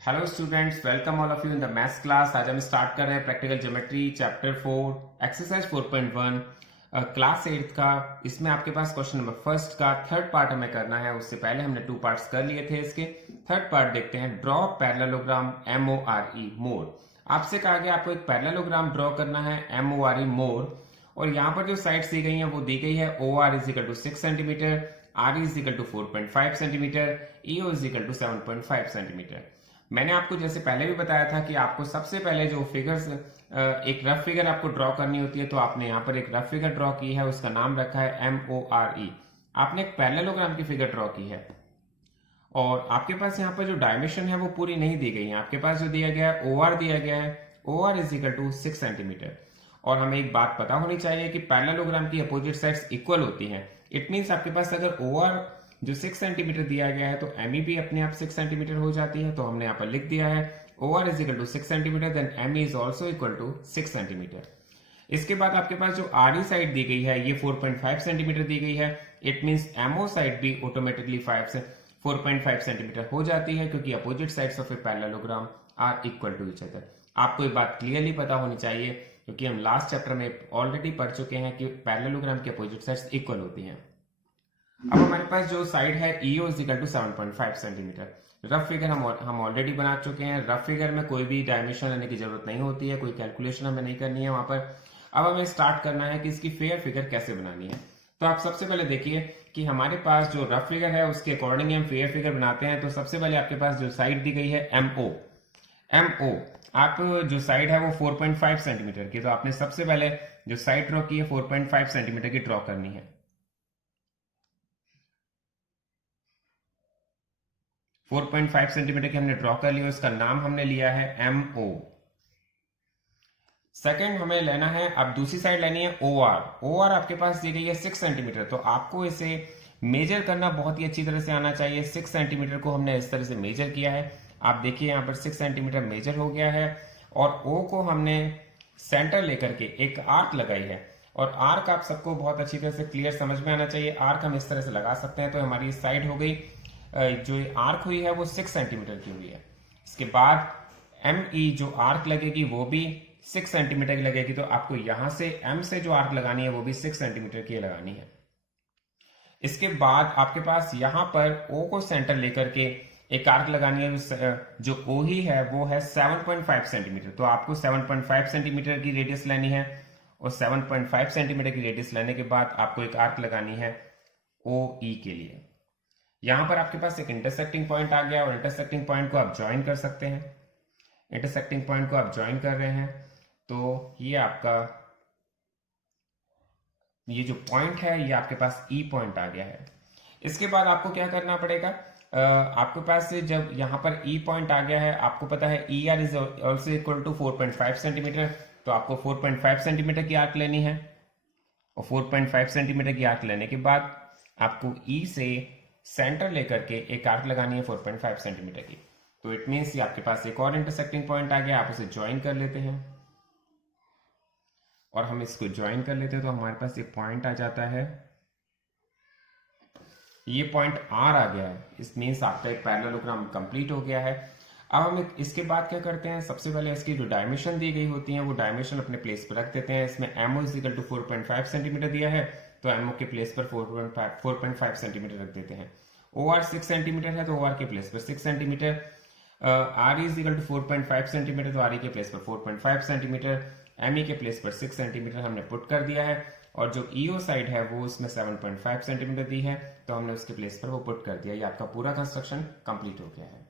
Hello students, welcome all of you in the maths class. आज हम start कर रहे हैं practical geometry chapter 4 exercise 4.1 class 8 का। इसमें आपके पास क्वेश्चन नंबर फर्स्ट का थर्ड पार्ट हमें करना है। उससे पहले हमने 2 पार्ट्स कर लिए थे। इसके थर्ड पार्ट देखते हैं। ड्रॉ पैरेललोग्राम MORE मोर। आपसे कहा गया आपको एक पैरेललोग्राम ड्रॉ करना है MORE मोर, और यहाँ पर जो साइड्स दी गई है वो दी गई है OR = 6 centimetre, RE = 4.5 centimetre, EO = 7.5 centimetre. मैंने आपको जैसे पहले भी बताया था कि आपको सबसे पहले जो फिगर्स एक रफ फिगर आपको ड्रॉ करनी होती है, तो आपने यहाँ पर एक रफ फिगर ड्रॉ की है, उसका नाम रखा है MORE। आपने एक पैरेललोग्राम की फिगर ड्रॉ की है और आपके पास यहाँ पर जो डायमेंशन है वो पूरी नहीं दी गई है। आपके पास जो दिया गया है OR दिया गया है, OR = 6 सेंटीमीटर। और हमें एक बात पता होनी चाहिए कि पैरेललोग्राम की अपोजिट साइड्स इक्वल होती हैं। इट मीन्स आपके पास अगर OR जो 6 सेंटीमीटर दिया गया है तो ME भी अपने आप 6 सेंटीमीटर हो जाती है। तो हमने यहाँ पर लिख दिया है OR = 6 centimetre, then ME is also equal to 6 centimetre. इसके बाद आपके पास जो RE साइड दी गई है ये 4.5 सेंटीमीटर दी गई है। इट मीन्स MO साइड भी ऑटोमेटिकली 4.5 सेंटीमीटर हो जाती है, क्योंकि opposite sides of a parallelogram are equal to each other. आपको ये बात क्लियरली पता होनी चाहिए, क्योंकि हम लास्ट चैप्टर में ऑलरेडी पढ़ चुके हैं कि पैरेललोग्राम की अपोजिट साइड्स इक्वल होती हैं। अब हमारे पास जो साइड है EO = 7.5 सेंटीमीटर। रफ फिगर हम ऑलरेडी बना चुके हैं। रफ फिगर में कोई भी डायमेंशन लेने की जरूरत नहीं होती है, कोई कैलकुलेशन हमें नहीं करनी है वहां पर। अब हमें स्टार्ट करना है कि इसकी फेयर फिगर कैसे बनानी है। तो आप सबसे पहले देखिए कि हमारे पास जो रफ फिगर है उसके अकॉर्डिंग हम फेयर फिगर बनाते हैं। तो सबसे पहले आपके पास जो साइड दी गई है MO, आप जो साइड है वो 4.5 सेंटीमीटर की, तो आपने सबसे पहले जो साइड ड्रॉ की है 4.5 सेंटीमीटर की ड्रॉ करनी है। 4.5 सेंटीमीटर की हमने ड्रॉ कर लिया, उसका नाम हमने लिया है MO। सेकेंड हमें लेना है, अब दूसरी साइड लेनी है OR आपके पास दी गई है 6 सेंटीमीटर। तो आपको इसे मेजर करना बहुत ही अच्छी तरह से आना चाहिए। 6 सेंटीमीटर को हमने इस तरह से मेजर किया है। आप देखिए यहाँ पर 6 सेंटीमीटर मेजर हो गया है, और O को हमने सेंटर लेकर के एक आर्क लगाई है। और आर्क आप सबको बहुत अच्छी तरह से क्लियर समझ में आना चाहिए। आर्क हम इस तरह से लगा सकते हैं। तो हमारी साइड हो गई, जो आर्क हुई है वो 6 सेंटीमीटर की हुई है। इसके बाद ME जो आर्क लगेगी वो भी 6 सेंटीमीटर की लगेगी। तो आपको यहां से M से जो आर्क लगानी है वो भी 6 सेंटीमीटर की लगानी है। इसके बाद आपके पास यहां पर O को सेंटर लेकर के एक आर्क लगानी है। जो O ही है वो है 7.5 सेंटीमीटर। तो आपको 7.5 सेंटीमीटर की रेडियस लेनी है, और 7.5 सेंटीमीटर की रेडियस लेने के बाद आपको एक आर्क लगानी है OE के लिए। यहां पर आपके पास एक इंटरसेक्टिंग पॉइंट आ गया, और इंटरसेक्टिंग पॉइंट को आप ज्वाइन कर सकते हैं। इंटरसेक्टिंग पॉइंट को आप ज्वाइन कर रहे हैं, तो ये आपका ये जो पॉइंट है ये आपके पास E पॉइंट आ गया है। इसके बाद आपको क्या करना पड़ेगा, आपके पास जब यहाँ पर E पॉइंट आ गया है, आपको पता है ER is also equal to 4.5 centimetre. तो आपको 4.5 सेंटीमीटर की आर्क लेनी है, और 4.5 सेंटीमीटर की आर्क लेने के बाद आपको E से सेंटर लेकर के एक आर्क लगानी है 4.5 सेंटीमीटर की। तो इट मीन्स आपके पास एक और इंटरसेक्टिंग पॉइंट आ गया, आप उसे ज्वाइन कर लेते हैं। और हम इसको ज्वाइन कर लेते हैं तो हमारे पास एक पॉइंट आ जाता है, ये पॉइंट R आ गया है। इस मीन्स आपका एक पैरेललोग्राम कंप्लीट हो गया है। अब हम इसके बाद क्या करते हैं, सबसे पहले इसकी जो डायमेंशन दी गई होती है वो डायमेंशन अपने प्लेस पर रख देते हैं। इसमें MO = 4.5 सेंटीमीटर दिया है, तो MO के प्लेस पर 4.5 सेंटीमीटर रख देते हैं। OR 6 सेंटीमीटर है, तो OR के प्लेस पर 6 सेंटीमीटर। RE = 4.5 सेंटीमीटर, तो RE के प्लेस पर 4.5 सेंटीमीटर। ME के प्लेस पर 6 सेंटीमीटर हमने पुट कर दिया है, और जो EO साइड है वो उसमें 7.5 सेंटीमीटर दी है, तो हमने उसके प्लेस पर वो पुट कर दिया। ये आपका पूरा कंस्ट्रक्शन कंप्लीट हो गया है।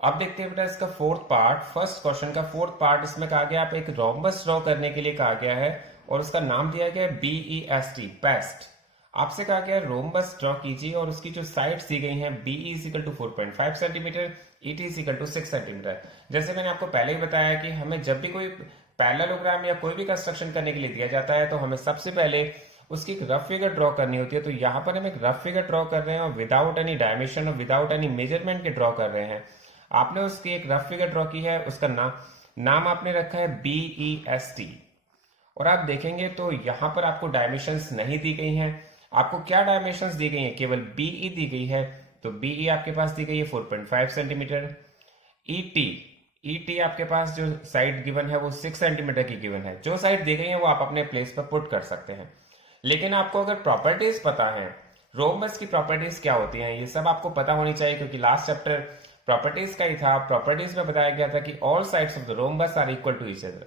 अब देखते हैं बेटा इसका फोर्थ पार्ट। फर्स्ट क्वेश्चन का फोर्थ पार्ट, इसमें कहा गया आप एक रोम्बस ड्रॉ करने के लिए कहा गया है, और उसका नाम दिया गया है BEST पेस्ट। आपसे कहा गया रोम्बस ड्रॉ कीजिए, और उसकी जो साइड्स दी गई हैं BE = 4.5 सेंटीमीटर, ET = 6 सेंटीमीटर। जैसे मैंने आपको पहले ही बताया कि हमें जब भी कोई पैरेललोग्राम या कोई भी कंस्ट्रक्शन करने के लिए दिया जाता है, तो हमें सबसे पहले उसकी एक रफ फिगर ड्रॉ करनी होती है। तो यहाँ पर हम एक रफ फिगर ड्रॉ कर रहे हैं, और विदाउट एनी डायमेंशन और विदाउट एनी मेजरमेंट के ड्रॉ कर रहे हैं। आपने उसकी एक रफ फिगर ड्रॉ की है, उसका नाम आपने रखा है BEST। और आप देखेंगे तो यहाँ पर आपको डायमेंशंस नहीं दी गई हैं। आपको क्या डायमेंशंस दी गई हैं, केवल BE दी गई है। तो BE आपके पास दी गई है 4.5 सेंटीमीटर, ईटी आपके पास जो साइड गिवन है वो 6 सेंटीमीटर की गिवन है। जो साइड दी गई है वो आप अपने प्लेस पर पुट कर सकते हैं। लेकिन आपको अगर प्रॉपर्टीज पता है, रोम्बस की प्रॉपर्टीज क्या होती हैं, ये सब आपको पता होनी चाहिए, क्योंकि लास्ट चैप्टर प्रॉपर्टीज का ही था। प्रॉपर्टीज में बताया गया था कि all sides of the rhombus are equal to each other.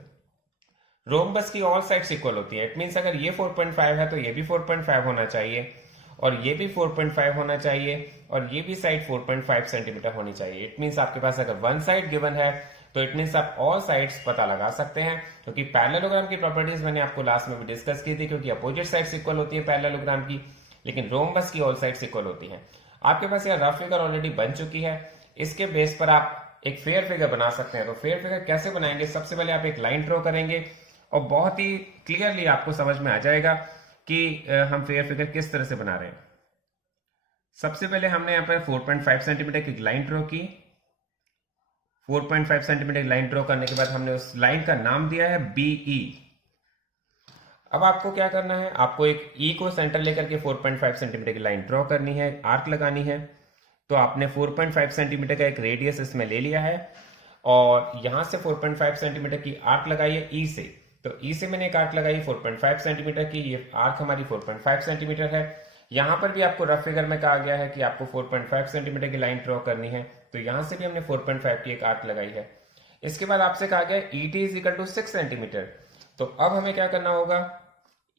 Rhombus की ऑल साइड्स इक्वल होती है। इट मीन्स अगर ये 4.5 है तो ये भी 4.5 होना चाहिए, और ये भी 4.5 होना चाहिए, और ये भी साइड 4.5 सेंटीमीटर होनी चाहिए। इट मीन्स आपके पास अगर वन साइड गिवन है तो इट मीन्स आप ऑल साइड्स पता लगा सकते हैं, क्योंकि पैरेललोग्राम की प्रॉपर्टीज मैंने आपको लास्ट में भी डिस्कस की थी, क्योंकि अपोजिट साइड्स इक्वल होती है पैरेललोग्राम की, लेकिन रोम्बस की ऑल साइड्स इक्वल होती हैं। आपके पास यह रफ फिगर ऑलरेडी बन चुकी है। इसके बेस पर आप एक फेयर फिगर बना सकते हैं। तो फेयर फिगर कैसे बनाएंगे? सबसे पहले आप एक लाइन ड्रॉ करेंगे और बहुत ही क्लियरली आपको समझ में आ जाएगा कि हम फेयर फिगर किस तरह से बना रहे हैं। सबसे पहले हमने यहाँ पर 4.5 सेंटीमीटर की लाइन ड्रॉ की। 4.5 सेंटीमीटर की लाइन ड्रॉ करने के बाद हमने उस लाइन का नाम दिया है BE। अब आपको क्या करना है, आपको एक E को सेंटर लेकर के 4.5 सेंटीमीटर की लाइन ड्रॉ करनी है, आर्क लगानी है। तो आपने 4.5 सेंटीमीटर का एक रेडियस इसमें ले लिया है, और यहां से 4.5 सेंटीमीटर की आर्क लगाई है E से। तो E से मैंने एक आर्क लगाई 4.5 सेंटीमीटर की। ये आर्क हमारी 4.5 सेंटीमीटर है। यहां पर भी आपको रफ फिगर में कहा गया है कि आपको 4.5 सेंटीमीटर की लाइन ड्रॉ करनी है, तो यहां से भी हमने 4.5 की एक आर्क लगाई है। इसके बाद आपसे कहा गया ET is equal to 6 centimetre. तो अब हमें क्या करना होगा,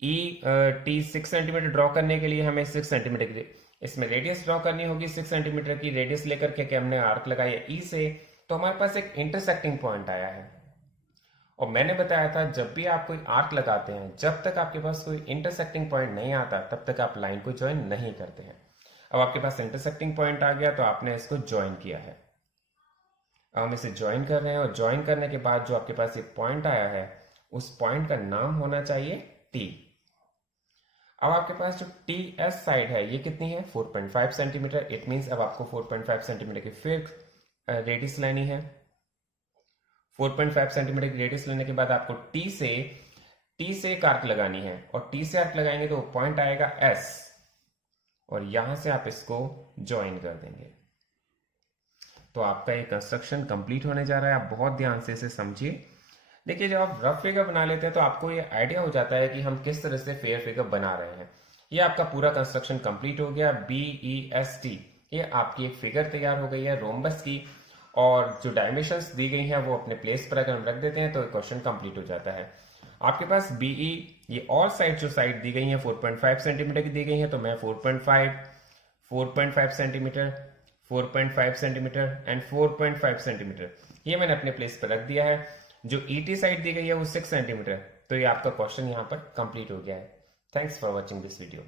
ET 6 सेंटीमीटर ड्रॉ करने के लिए हमें 6 सेंटीमीटर की इसमें रेडियस ड्रॉ करनी होगी। 6 सेंटीमीटर की रेडियस लेकर के हमने आर्क लगाई है E से, तो हमारे पास एक इंटरसेक्टिंग पॉइंट आया है। और मैंने बताया था जब भी आप कोई आर्क लगाते हैं, जब तक आपके पास कोई इंटरसेक्टिंग पॉइंट नहीं आता तब तक आप लाइन को ज्वाइन नहीं करते हैं। अब आपके पास इंटरसेक्टिंग पॉइंट आ गया तो आपने इसको ज्वाइन किया है। अब हम इसे ज्वाइन कर रहे हैं, और ज्वाइन करने के बाद जो आपके पास एक पॉइंट आया है उस पॉइंट का नाम होना चाहिए T। अब आपके पास जो TS साइड है ये कितनी है, 4.5 सेंटीमीटर। इट मीन्स अब आपको 4.5 सेंटीमीटर की फिर रेडियस लेनी है। 4.5 सेंटीमीटर की रेडियस लेने के बाद आपको T से एक आर्क लगानी है, और T से आर्क लगाएंगे तो पॉइंट आएगा S, और यहां से आप इसको ज्वाइन कर देंगे। तो आपका ये कंस्ट्रक्शन कंप्लीट होने जा रहा है। आप बहुत ध्यान से इसे समझिए। देखिए, जब आप रफ फिगर बना लेते हैं तो आपको ये आइडिया हो जाता है कि हम किस तरह से फेयर फिगर बना रहे हैं। ये आपका पूरा कंस्ट्रक्शन कंप्लीट हो गया। BEST, ये आपकी एक फिगर तैयार हो गई है रोम्बस की, और जो डायमेंशंस दी गई हैं वो अपने प्लेस पर अगर हम रख देते हैं तो क्वेश्चन कंप्लीट हो जाता है। आपके पास BE, ये और साइड जो साइड दी गई है 4.5 सेंटीमीटर की दी गई है, तो मैं 4.5 सेंटीमीटर, 4.5 सेंटीमीटर एंड 4.5 सेंटीमीटर ये मैंने अपने प्लेस पर रख दिया है। जो ET साइड दी गई है वो 6 सेंटीमीटर। तो ये आपका क्वेश्चन यहाँ पर कंप्लीट हो गया है। Thanks for watching this video.